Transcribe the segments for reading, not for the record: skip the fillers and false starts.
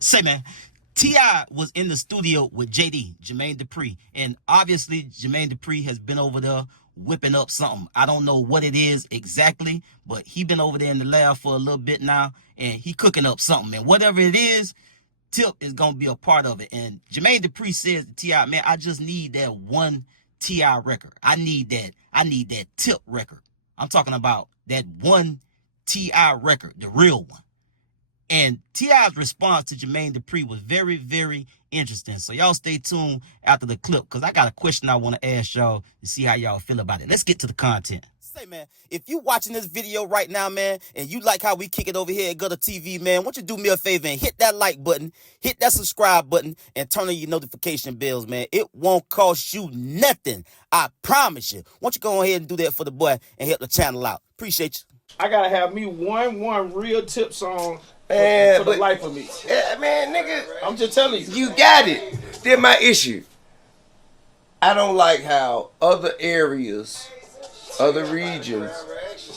Say, man, T.I. was in the studio with JD, Jermaine Dupri. And obviously, Jermaine Dupri has been over there whipping up something. I don't know what it is exactly, but he been over there in the lab for a little bit now, and he cooking up something. And whatever it is, Tip is going to be a part of it. And Jermaine Dupri says to T.I., man, I just need that one T.I. record. I need that Tip record. I'm talking about that one T.I. record, the real one. And T.I.'s response to Jermaine Dupri was very, very interesting. So y'all stay tuned after the clip, because I got a question I want to ask y'all to see how y'all feel about it. Let's get to the content. Say, man, if you watching this video right now, man, and you like how we kick it over here at GuddaTV, man, why don't you do me a favor and hit that like button, hit that subscribe button, and turn on your notification bells, man. It won't cost you nothing. I promise you. Why don't you go ahead and do that for the boy and help the channel out? Appreciate you. I gotta have me one real Tip song for the life of me. Yeah, man, nigga. I'm just telling you. You got it. That's my issue. I don't like how other areas, other regions,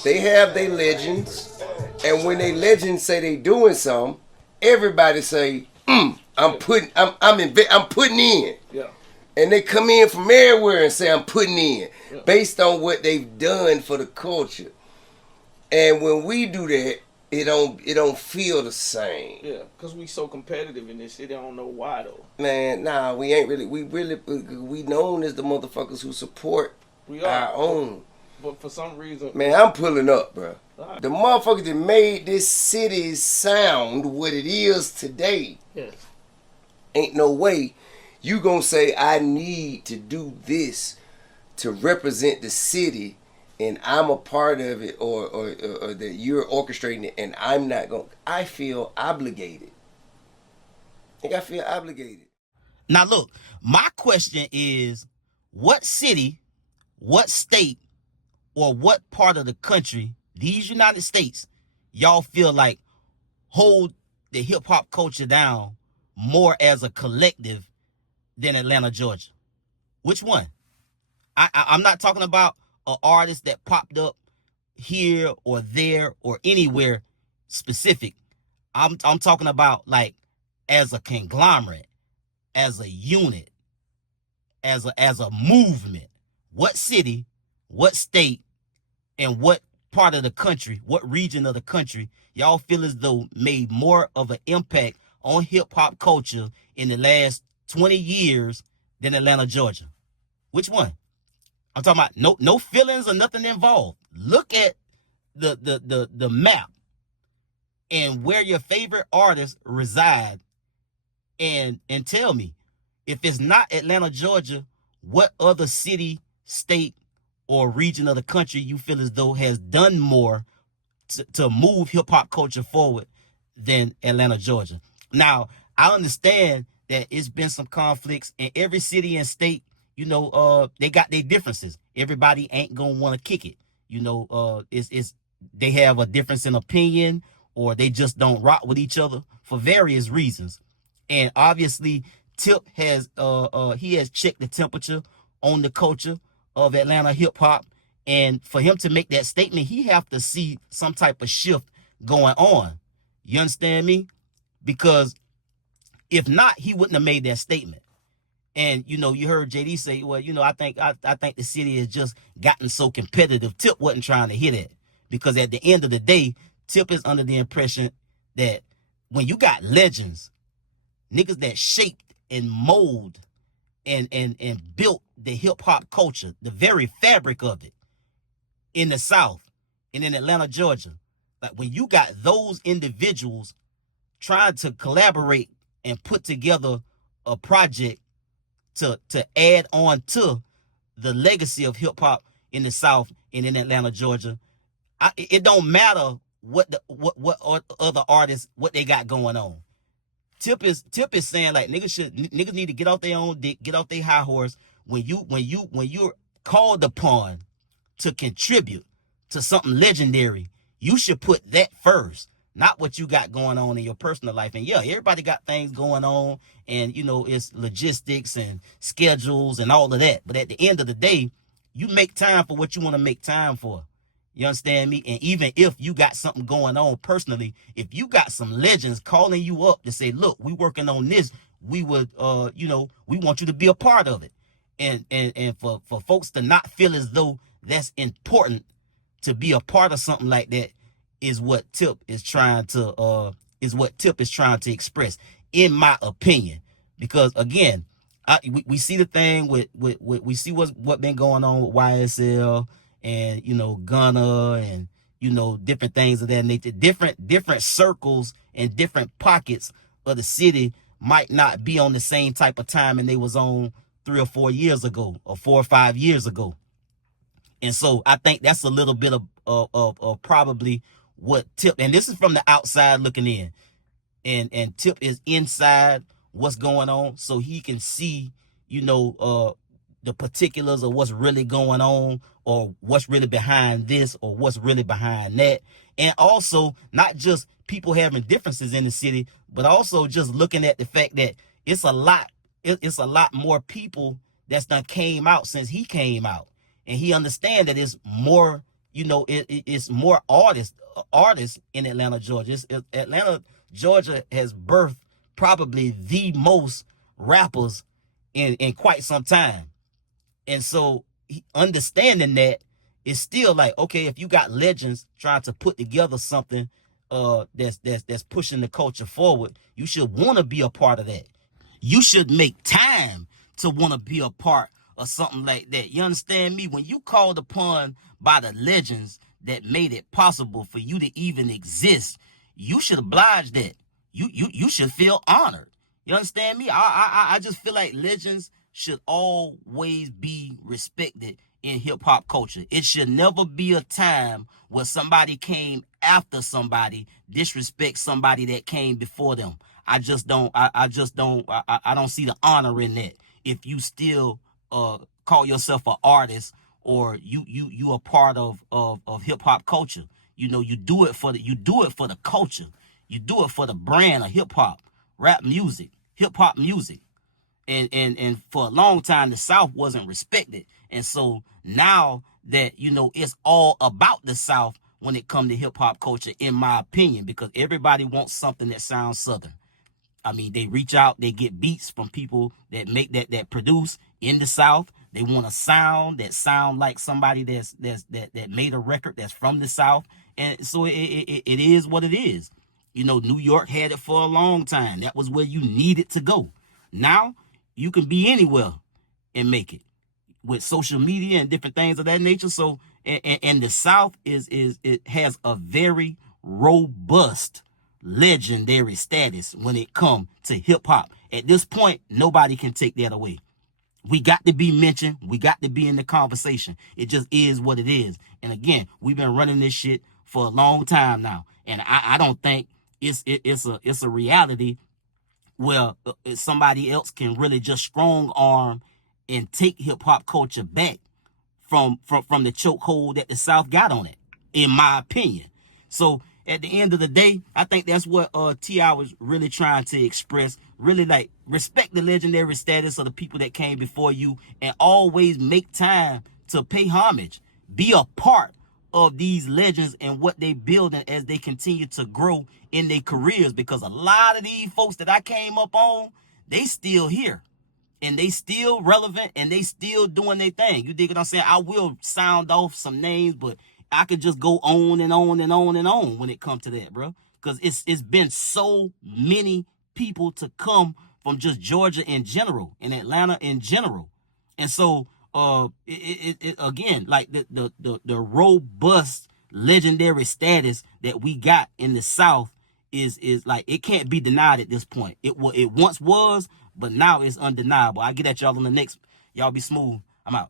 they have their legends, and when they legends say they doing something, everybody say, I'm putting in. Yeah. And they come in from everywhere and say I'm putting in, based on what they've done for the culture. And when we do that, it don't feel the same. Yeah, because we so competitive in this shit. I don't know why though. Man, nah, we ain't really. We known as the motherfuckers who support our own. But for some reason, man, I'm pulling up, bro. Right. The motherfuckers that made this city sound what it is today. Yes. Ain't no way you gonna say I need to do this to represent the city, and I'm a part of it, or that you're orchestrating it, and I'm not going. I feel obligated. I feel obligated. Now, look, my question is, what city, what state, or what part of the country, these United States, y'all feel like hold the hip-hop culture down more as a collective than Atlanta, Georgia? Which one? I'm not talking about an artist that popped up here or there or anywhere specific. I'm talking about like as a conglomerate, as a unit, as a movement. What city, what state, and what part of the country, what region of the country y'all feel as though made more of an impact on hip-hop culture in the last 20 years than Atlanta, Georgia? Which one? I'm talking about no feelings or nothing involved. Look at the map and where your favorite artists reside, and tell me, if it's not Atlanta, Georgia, what other city, state, or region of the country you feel as though has done more to move hip-hop culture forward than Atlanta, Georgia? Now, I understand that it's been some conflicts in every city and state. You know, they got their differences. Everybody ain't gonna want to kick it. You know, they have a difference in opinion, or they just don't rock with each other for various reasons. And obviously, Tip has he has checked the temperature on the culture of Atlanta hip hop, and for him to make that statement, he have to see some type of shift going on. You understand me? Because if not, he wouldn't have made that statement. And, you know, you heard JD say, well, you know, I think the city has just gotten so competitive. Tip wasn't trying to hit it, because at the end of the day, Tip is under the impression that when you got legends, niggas that shaped and mold and built the hip hop culture, the very fabric of it in the South and in Atlanta, Georgia, like when you got those individuals trying to collaborate and put together a project to add on to the legacy of hip hop in the South and in Atlanta, Georgia, it don't matter what other artists, what they got going on. Tip is saying like niggas need to get off their own dick, get off their high horse. When you're called upon to contribute to something legendary, you should put that first, not what you got going on in your personal life. And yeah, everybody got things going on, and you know, it's logistics and schedules and all of that. But at the end of the day, you make time for what you want to make time for. You understand me? And even if you got something going on personally, if you got some legends calling you up to say, look, we working on this, we would, we want you to be a part of it. And for folks to not feel as though that's important to be a part of something like that is what Tip is trying to express, in my opinion. Because again, we see the thing with we see what been going on with YSL and Gunna and different things of that nature. Different circles and different pockets of the city might not be on the same type of time and they was on 3 or 4 years ago, or 4 or 5 years ago. And so I think that's a little bit of probably what Tip, and this is from the outside looking in, and Tip is inside what's going on, so he can see, the particulars of what's really going on, or what's really behind this, or what's really behind that. And also not just people having differences in the city, but also just looking at the fact that it's a lot more people that's done came out since he came out. And he understands that it's more, it's more artists in Atlanta, Georgia. Atlanta, Georgia has birthed probably the most rappers in quite some time. And so understanding that, it's still like, okay, if you got legends trying to put together something that's pushing the culture forward, you should want to be a part of that. You should make time to want to be a part of something like that. You understand me? When you called upon by the legends that made it possible for you to even exist, you should oblige that. You should feel honored. You understand me? I just feel like legends should always be respected in hip-hop culture. It should never be a time where somebody came after somebody disrespect somebody that came before them. I don't see the honor in that. If you still call yourself an artist, or you are part of hip-hop culture, you do it for the culture. You do it for the brand of hip-hop, rap music, hip-hop music. And for a long time, the South wasn't respected. And so now that, it's all about the South when it comes to hip-hop culture, in my opinion, because everybody wants something that sounds Southern. I mean, they reach out, they get beats from people that make that produce in the South. They want a sound that sound like somebody that made a record that's from the South. And so it is what it is. New York had it for a long time. That was where you needed to go. Now you can be anywhere and make it with social media and different things of that nature. So and the South it has a very robust, legendary status when it comes to hip-hop. At this point, nobody can take that away. We got to be mentioned. We got to be in the conversation. It just is what it is. And again, we've been running this shit for a long time now, and I don't think it's a reality where somebody else can really just strong arm and take hip-hop culture back from the chokehold that the South got on it, in my opinion. So at the end of the day, I think that's what T.I. was really trying to express. Really, like, respect the legendary status of the people that came before you, and always make time to pay homage. Be a part of these legends and what they building as they continue to grow in their careers, because a lot of these folks that I came up on, they still here. And they still relevant, and they still doing their thing. You dig what I'm saying? I will sound off some names, but I could just go on and on and on and on when it comes to that, bro. Because it's been so many people to come from just Georgia in general, and Atlanta in general. And so again, like the robust, legendary status that we got in the South is like, it can't be denied at this point. It once was, but now it's undeniable. I'll get at y'all on the next. Y'all be smooth. I'm out.